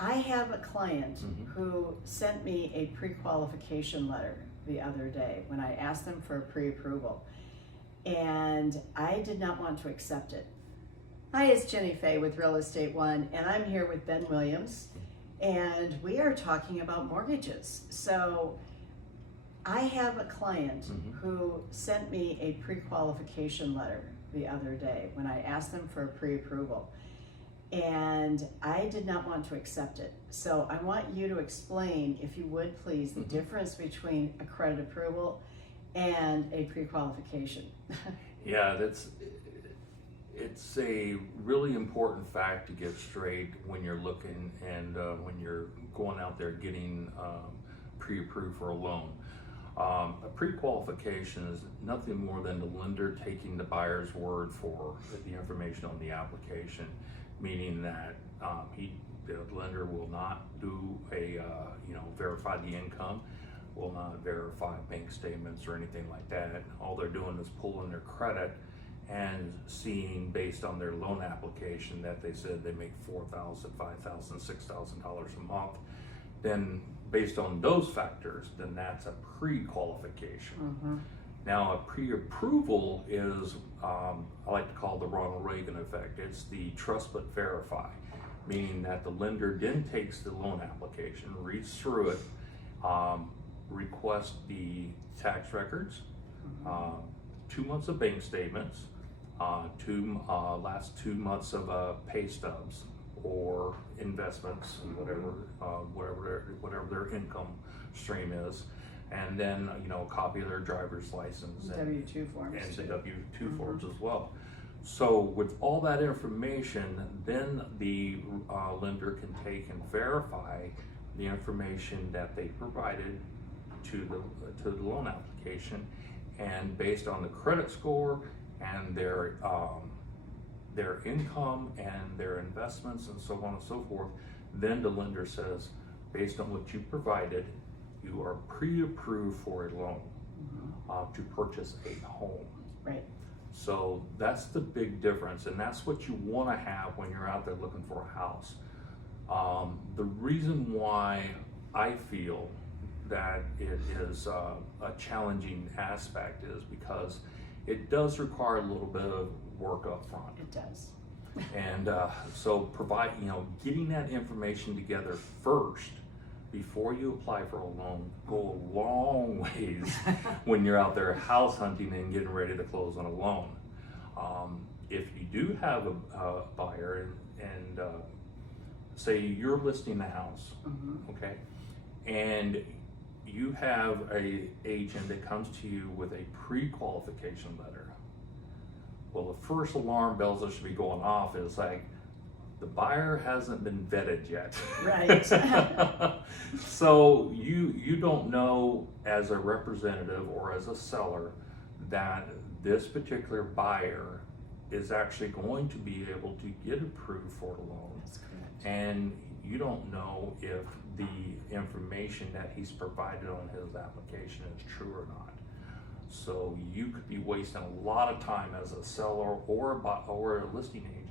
I have a client Mm-hmm. who sent me a pre-qualification letter the other day when I asked them for a pre-approval, and I did not want to accept it. Hi, it's Ginny Fay with Real Estate One, and I'm here with Ben Williams, and we are talking about mortgages. So I have a client Mm-hmm. who sent me a pre-qualification letter the other day when I asked them for a pre-approval, and I did not want to accept it. So I want you to explain, if you would please, the Mm-hmm. difference between a credit approval and a pre-qualification. Yeah, it's a really important fact to get straight when you're looking and when you're going out there getting pre-approved for a loan. A pre-qualification is nothing more than the lender taking the buyer's word for the information on the application, meaning that the lender will not do verify the income, will not verify bank statements or anything like that. All they're doing is pulling their credit and seeing based on their loan application that they said they make $4,000, $5,000, $6,000 a month. Then based on those factors, then that's a pre-qualification. Mm-hmm. Now a pre-approval is, I like to call the Ronald Reagan effect. It's the trust but verify, meaning that the lender then takes the loan application, reads through it, requests the tax records, 2 months of bank statements, last 2 months of pay stubs or investments, whatever their income stream is, and then a copy of their driver's license W-2 forms and too. the W-2 forms as well. So with all that information, then the lender can take and verify the information that they provided to the loan application, and based on the credit score and their income and their investments and so on and so forth, then the lender says, based on what you provided, you are pre-approved for a loan to purchase a home. Right. So that's the big difference, and that's what you want to have when you're out there looking for a house. The reason why I feel that it is a challenging aspect is because it does require a little bit of work up front. It does. And so getting that information together first before you apply for a loan go a long ways when you're out there house hunting and getting ready to close on a loan. If you do have a buyer and say you're listing the house, okay, and you have a agent that comes to you with a pre-qualification letter, well, the first alarm bells that should be going off is like, the buyer hasn't been vetted yet. Right. So you don't know as a representative or as a seller that this particular buyer is actually going to be able to get approved for a loan. That's correct. And you don't know if the information that he's provided on his application is true or not. So you could be wasting a lot of time as a seller or a listing agent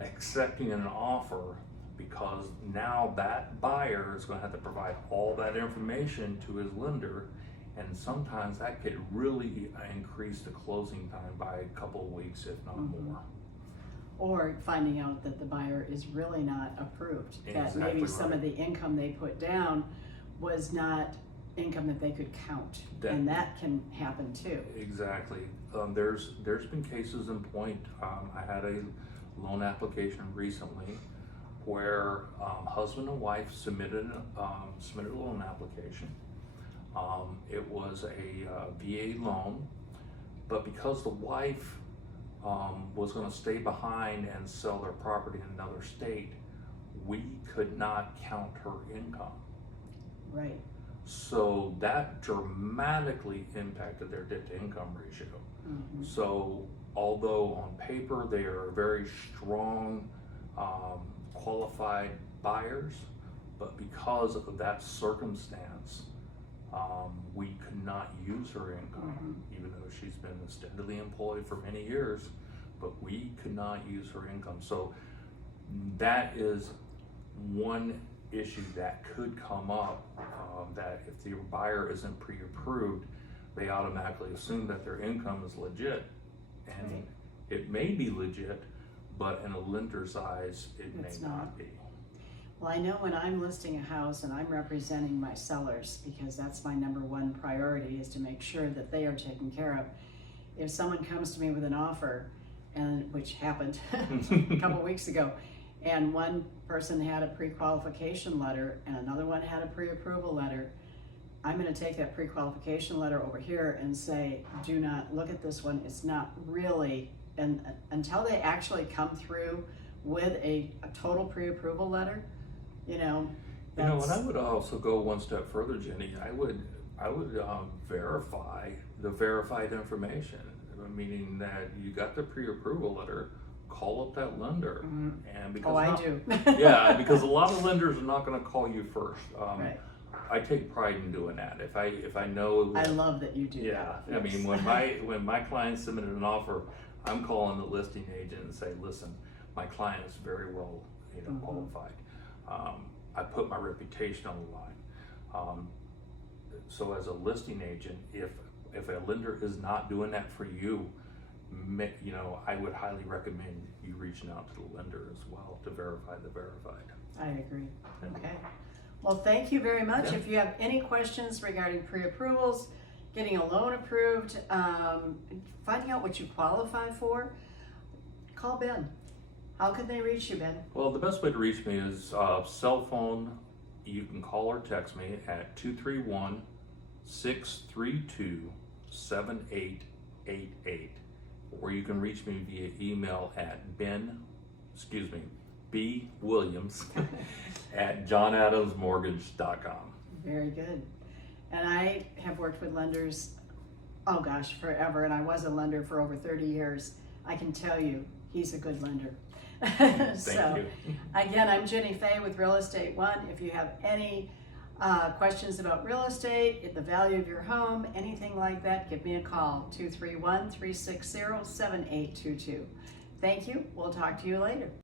accepting an offer, because now that buyer is going to have to provide all that information to his lender, and sometimes that could really increase the closing time by a couple of weeks, if not more. Or finding out that the buyer is really not approved, that Exactly maybe some right. of the income they put down was not income that they could count, and that can happen too. Exactly. There's been cases in point. I had a loan application recently where husband and wife submitted a loan application. It was a VA loan, but because the wife was going to stay behind and sell their property in another state, we could not count her income. Right. So that dramatically impacted their debt to income ratio. So although on paper they are very strong, qualified buyers, but because of that circumstance, we could not use her income, even though she's been steadily employed for many years, but we could not use her income. So that is one issue that could come up, that if the buyer isn't pre-approved, they automatically assume that their income is legit. And Right. it may be legit, but in a lender's eyes, it It's may not. not be. Well, I know when I'm listing a house and I'm representing my sellers, because that's my number one priority, is to make sure that they are taken care of. If someone comes to me with an offer, and which happened a couple weeks ago, and one person had a pre-qualification letter and another one had a pre-approval letter, I'm going to take that pre-qualification letter over here and say, do not look at this one. It's not really, and until they actually come through with a total pre-approval letter, You know, and I would also go one step further, Jenny. I would verify the verified information, meaning that you got the pre-approval letter. Call up that lender, and because I do. Yeah, because a lot of lenders are not going to call you first. Right. I take pride in doing that. If I know, I love that you do yeah. that. I mean, when my client submitted an offer, I'm calling the listing agent and say, listen, my client is very well, qualified. I put my reputation on the line. So as a listing agent, if a lender is not doing that for you, I would highly recommend you reaching out to the lender as well to verify the verified. I agree. Okay. Well, thank you very much. Yeah. If you have any questions regarding pre-approvals, getting a loan approved, finding out what you qualify for, call Ben. How can they reach you, Ben? Well, the best way to reach me is cell phone. You can call or text me at 231-632-7888, or you can reach me via email at bwilliams at johnadamsmortgage.com. Very good. And I have worked with lenders, oh gosh, forever, and I was a lender for over 30 years. I can tell you, he's a good lender. Thank you. Again, I'm Ginny Fay with Real Estate One. If you have any questions about real estate, the value of your home, anything like that, give me a call, 231-360-7822. Thank you. We'll talk to you later.